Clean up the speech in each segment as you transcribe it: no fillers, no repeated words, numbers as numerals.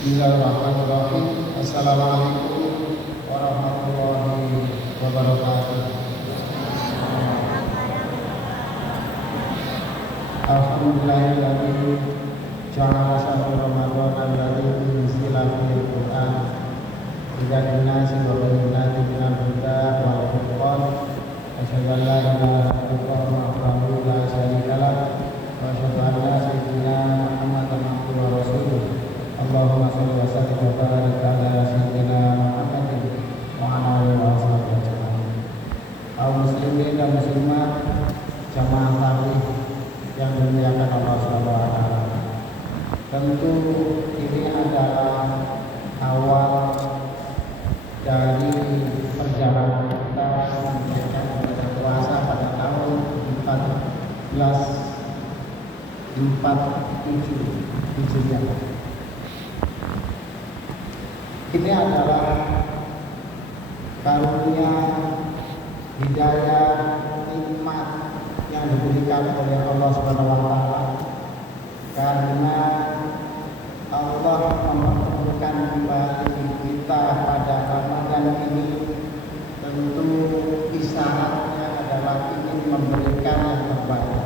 Bismillahirrahmanirrahim. Assalamualaikum warahmatullahi wabarakatuh. Alhamdulillahilladzi ja'ala syahrul Ramadan alladzi unzila fihil Qur'an hudan linnasi wa bayyinatin minal huda wal furqan. Asyhadu an la ilaha illallah wahdahu la syarika lah wa asyhadu anna sayyidina Muhammadan abduhu wa rasuluh. Allahumma shalli wa sallim wa barik ala sayyidina Muhammadin wa ala alihi wa sahbihi ajma'in. Kaum muslimin dan muslimat, jamaah tarawih yang dimuliakan Allah Subhanahu wa taala. Tentu ini adalah awal dari perjalanan kita menunaikan ibadah puasa pada tahun 1447 Hijriah. Ini adalah karunia, hidayah, nikmat yang diberikan oleh Allah Subhanahu wa taala, karena Allah mempertemukan kembali kita pada Ramadan ini. Tentu isyaratnya adalah ingin memberikan yang terbaik,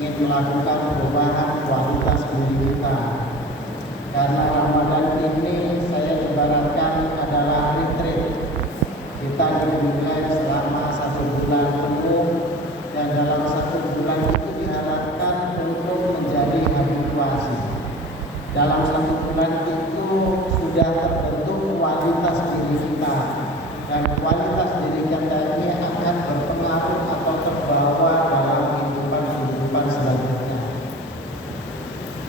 ingin melakukan perubahan kualitas diri kita. Karena Ramadan ini saya ibaratkan adalah retreat. Kita dimulai selama 1 bulan penuh, dan dalam 1 bulan itu diharapkan untuk menjadi habituasi. Dalam 1 bulan itu sudah terbentuk kualitas diri kita, dan kualitas diri kita ini akan berpengaruh atau terbawa dalam kehidupan selanjutnya.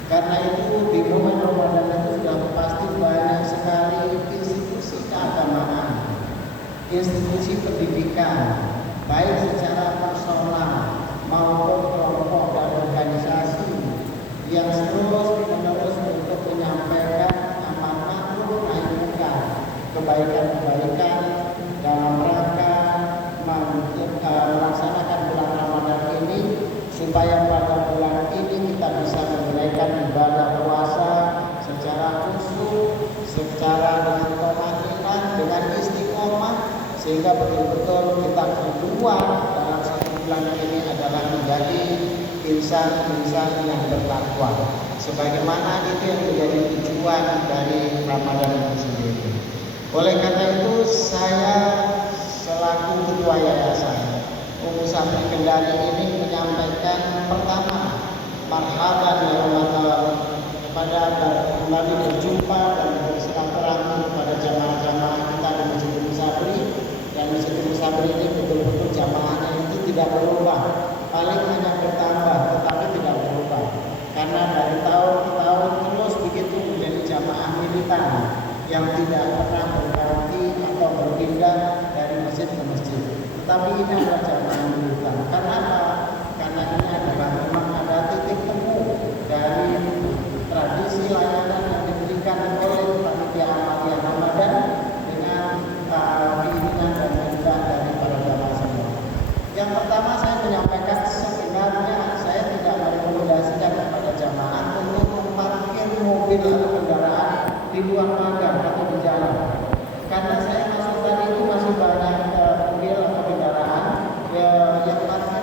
Karena itu di momen Ramadan itu sudah pasti banyak sekali institusi keagamaan, institusi pendidikan, baik secara personal maupun kelompok dan organisasi yang terus-menerus untuk menyampaikan amanah menghadirkan kebaikan-kebaikan dalam rangka melaksanakan bulan Ramadan ini, supaya pada bulan ini kita bisa menunaikan ibadah puasa secara khusyuk, secara dengan thamanah, dengan istiqomah, sehingga betul-betul kita berjuang dalam 1 bulan ini adalah menjadi insan-insan yang bertakwa, sebagaimana itu yang menjadi tujuan dari Ramadan itu sendiri. Oleh karena itu, saya selaku ketua yayasan Santri Kendari ini menyampaikan pertama, marhaban ya Ramadan, kepada kembali berjumpa dan bersilaturahmi kepada jamaah-jamaah kita di Masjid Musabri. Dan Masjid Musabri ini betul-betul jamaahnya itu tidak berubah, paling hanya bertambah tetapi tidak berubah, karena dari tahun ke tahun terus begitu menjadi jamaah militan yang tidak pernah berganti atau berpindah dari masjid ke masjid. Tetapi ini adalah jamaah militan. Karena apa? Karena ini adalah memang ada titik temu dari tradisi layanan yang diberikan oleh panitia Ahmadiyah Ramadan dengan keinginan dan kehendak dari para jamaah semua. Yang pertama, saya menyampaikan sebenarnya saya tidak merekomendasikan kepada jamaah untuk memparkir mobil atau kendaraan di luar pagar atau di jalan. Karena saya masukkan itu masih banyak mobil atau kendaraan yang parkir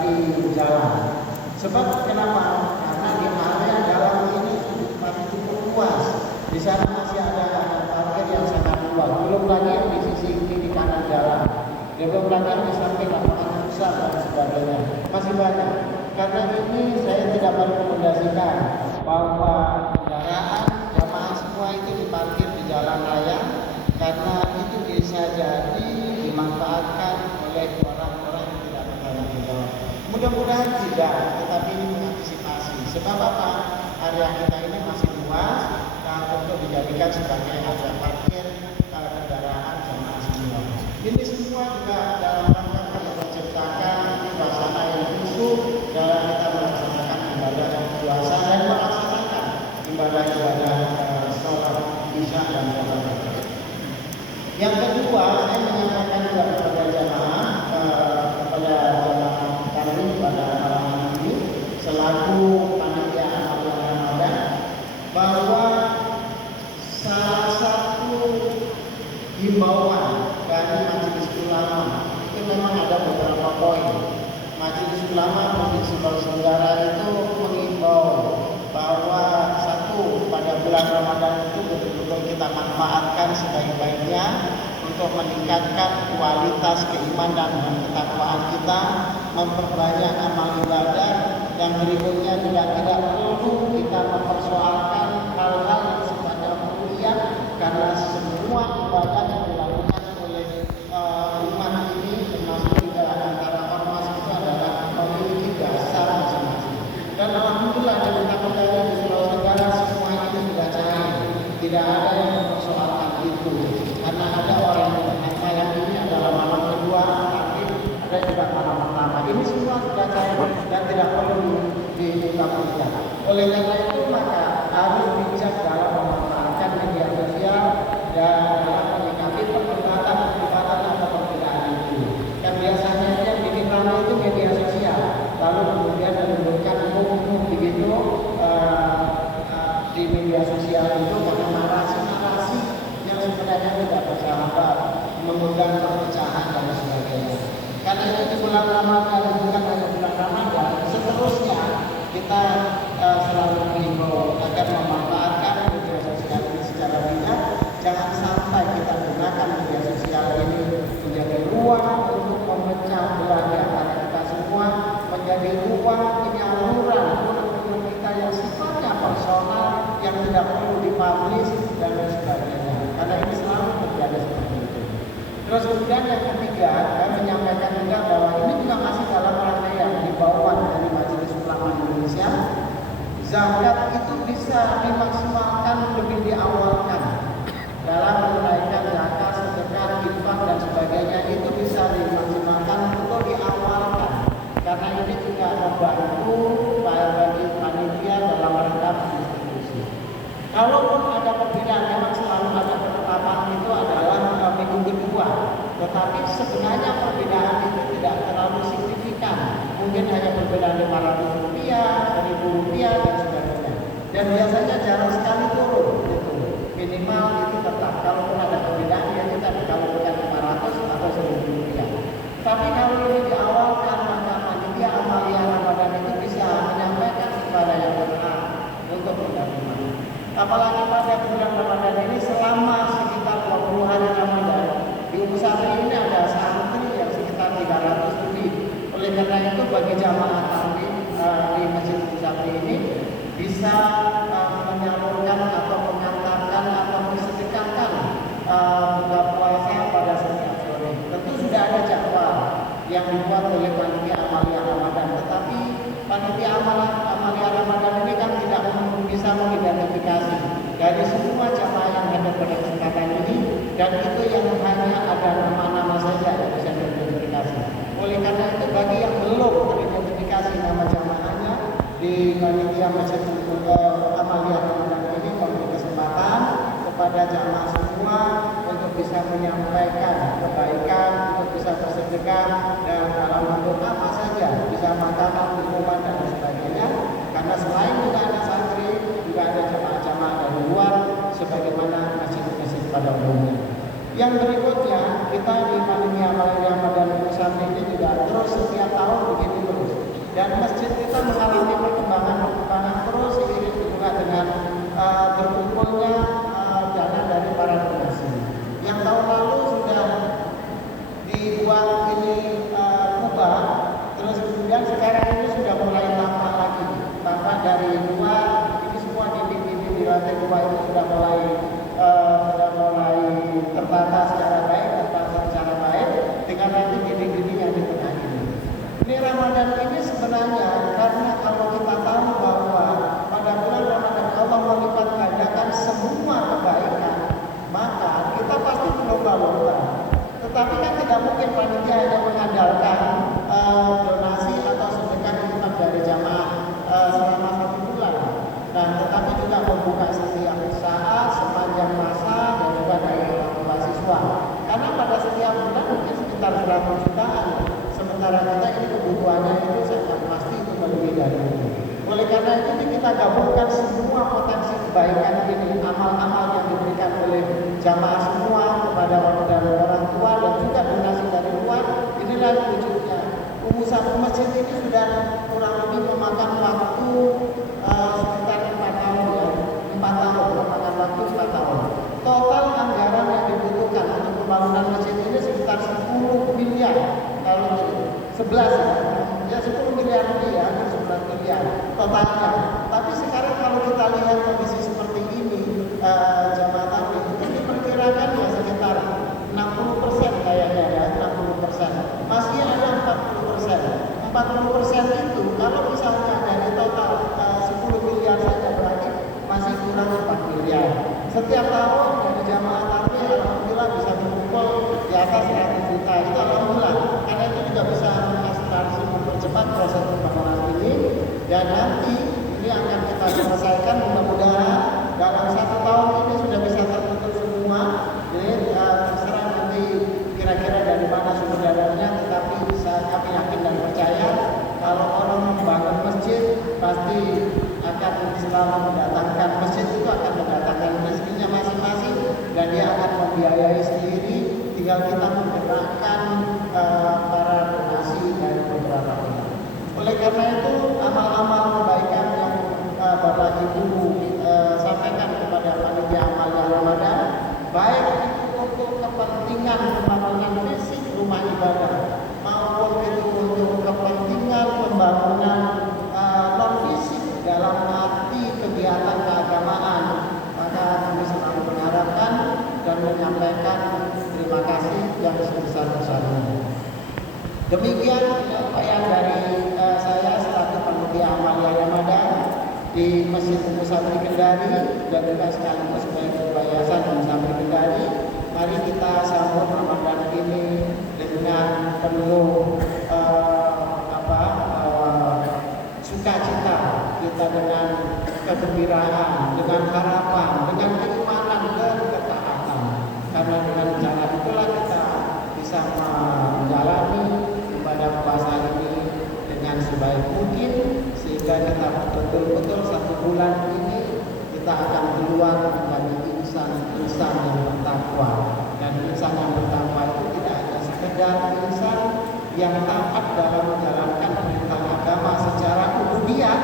di jalan. Sebab kenapa? Karena di area jalan ini masih cukup luas. Di sana masih ada parkir yang sangat luas. Belum lagi yang di sisi kiri kanan jalan. Belum lagi yang di samping lapangan besar dan sebagainya. Masih banyak. Karena ini saya tidak merekomendasikan bahwa kendaraan jamaah semua itu diparkir di jalan raya, karena itu bisa jadi dimanfaatkan oleh orang-orang yang tidak bertanggung jawab. Mudah-mudahan tidak, tetapi ini mengantisipasi. Sebab apa? Area kita ini masih luas, untuk dijadikan sebagai area parkir kendaraan jamaah semua. Ini semua juga dalam rangka menciptakan suasana yang khusyuk dalam kita melaksanakan ibadah puasa dan melaksanakan ibadah-ibadah sholat isya dan sholat. Yang kedua, saya menyampaikan juga kepada jamaah kami pada malam ini selaku panitia Ahmadiyah Ramadan, bahwa manfaatkan sebaik-baiknya untuk meningkatkan kualitas keimanan dan ketakwaan kita, memperbanyak amal ibadah, dan berikutnya juga tidak perlu kita mempersoalkan hal-hal yang sifatnya rupiah, karena semua ibadah yang dilakukan oleh umat ini termasuk juga antara ormas itu adalah memiliki dasar masing-masing. Dan alhamdulillah di kota kita di Sulawesi Tenggara semua ini sudah cair, tidak ada yang mempersoalkan itu, karena ada orang yang berkata yang ini adalah malam kedua, tapi ada juga malam pertama. Ini semua sudah cair dan tidak perlu diungkap-ungkap. Oleh karena itu maka harus bijak dalam memanfaatkan media sosial dan dalam menyikapi perdebatan atau perbedaan itu. Yang biasanya yang bikin ramai itu media sosial, lalu kemudian menimbulkan umum begitu di media sosial itu karena narasi-narasi yang sebenarnya tidak bersahabat, mengundang perpecahan dan sebagainya. Karena itu di bulan Ramadan, bukan hanya bulan Ramadan, seterusnya kita selalu mengimbau agar memanfaatkan media sosial ini secara bijak. Jangan sampai kita gunakan media sosial ini menjadi ruang untuk memecah belah di antara kita semua, menjadi ruang penyaluran unek-unek kita yang sifatnya personal, yang tidak perlu dipublish dan lain sebagainya. Karena ini selalu terjadi seperti itu. Terus kemudian yang ketiga, saya menyampaikan juga bahwa ini juga masih dalam rangkaian himbauan dari Majelis Ulama Indonesia. Zakat itu bisa dimaksimalkan lebih diawalkan dalam menunaikan zakat, sedekah, infak dan sebagainya, itu bisa dimaksimalkan untuk diawalkan, karena ini juga membantu bagi panitia dalam rangka distribusi. Kalaupun ada perbedaan, memang selalu ada penetapan itu adalah minggu kedua, tetapi sebenarnya perbedaan itu tidak terlalu signifikan, mungkin hanya perbedaan Rp500, Rp1.000 dan sebagainya. Dan biasanya jarang sekali turun, gitu. Minimal itu tetap. Kalaupun ada perbedaan, ya kita kalau bukan 500 atau Rp1.000. Tapi kalau ini diawalkan, maka panitia amalia Ramadan itu bisa menyampaikan kepada yang berhak untuk menerima. Apalagi pada bulan Ramadan ini selama sekitar 20 hari Ramadan, di Umusafri ini ada santri yang sekitar 300 lebih. Oleh karena itu bagi jamaah taklim di Masjid Umusafri ini bisa menyalurkan atau mengantarkan atau mensedekahkan buka puasa pada setiap sore. Tentu sudah ada jadwal yang dibuat oleh panitia amalia Ramadan, tetapi panitia amalia Ramadan ini kan tidak bisa mengidentifikasi dari semua jamaah yang ada pada kesempatan ini, dan itu yang hanya ada nama-nama saja yang bisa diidentifikasi. Oleh karena itu bagi yang belum teridentifikasi nama jamaahnya di panitia Masjid Amalia Ramadan ini memberi kesempatan kepada jamaah semua untuk bisa menyampaikan kebaikan, untuk bisa bersedekah dan dalam bentuk apa saja, bisa makanan, minuman dan sebagainya. Karena selain juga ada santri, juga ada jamaah-jamaah dari luar, sebagaimana masjid-masjid pada umumnya. Yang berikutnya, kita di panitia Amalia Ramadan Umusafri ini juga terus setiap tahun begitu terus. Dan masjid kita mengalami perkembangan terus seiring juga dengan berkumpulnya dana dari para donasi. Yang tahun lalu sudah dibuat ini kubah, terus kemudian sekarang ini sudah mulai tampak lagi. Tampak dari luar, ini semua dinding-dinding di lantai 2 itu sudah mulai tertata secara baik, tertata secara baik, dengan nanti dinding-dinding yang di tengah ini. Ini Ramadan ini sebenarnya karena kalau kita tahu bahwa pada bulan Ramadan Allah melipat gandakan semua kebaikan, maka kita pasti berlomba-lomba. Tetapi kan tidak mungkin panitia hanya mengandalkan donasi atau sedekah infak dari jamaah selama 1 bulan. Nah, tetapi juga membuka setiap usaha sepanjang masa dan juga dari orang mahasiswa. Karena pada setiap bulan mungkin sekitar 100 jutaan. Sementara kita ini kebutuhannya itu sangat pasti itu lebih dari itu. Oleh karena itu kita gabungkan semua potensi kebaikan ini, amal-amal yang diberikan oleh jamaah semua kepada orang tua dan juga donasi dari luar. Inilah wujudnya. Umusafri masjid ini sudah kurang lebih memakan waktu sekitar 4 tahun ya, 4 tahun, memakan waktu 4 tahun. Total anggaran ada. Tapi sekarang kalau kita lihat kondisi seperti ini, jamaah tabligh itu diperkirakan ya sekitar 60% kayaknya ya, 60%. Masih ada 40%. 40% itu kalau misalnya dari total 10 miliar saja berarti masih kurang 4 miliar. Setiap tahun dari jamaah tabligh alhamdulillah bisa mengumpul di atas 100 juta. Itu alhamdulillah. Karena itu juga bisa mengaksesasi mempercepat proses pembangunan ini, dan nanti ini akan kita selesaikan mudah-mudahan dalam 1 tahun ini sudah bisa tertutup semua. Jadi terserah nanti kira-kira dari mana sumber dananya, tetapi kami yakin dan percaya kalau orang membangun masjid pasti akan selalu mendatangkan, masjid itu akan mendatangkan rezekinya masing-masing dan dia akan membiayai sendiri, tinggal kita menggerakkan para donasi dari beberapa pihak. Oleh karena itu amal-amal kebaikan yang Bapak Ibu sampaikan kepada panitia amal Ramadan, baik itu untuk kepentingan pembangunan fisik rumah ibadah maupun itu untuk kepentingan pembangunan non fisik dalam arti kegiatan keagamaan, maka kami selalu mengharapkan dan menyampaikan terima kasih yang sebesar-besarnya. Demikian penyampaian dari saya selaku panitia amal Ramadan di Masjid Ummu Sabri Kendari dan juga sekaligus sebagai Yayasan Ummu Sabri Kendari. Mari kita sambut Ramadan ini dengan penuh sukacita, kita dengan kegembiraan, dengan harapan, dengan keimanan dan ketaatan. Karena dengan cara itulah kita bisa menjalani ibadah puasa ini dengan sebaik mungkin, sehingga kita betul-betul 1 bulan ini kita akan keluar menjadi insan yang bertakwa. Dan insan yang bertakwa itu tidak hanya sekedar insan yang taat dalam menjalankan perintah agama secara ubudiyah,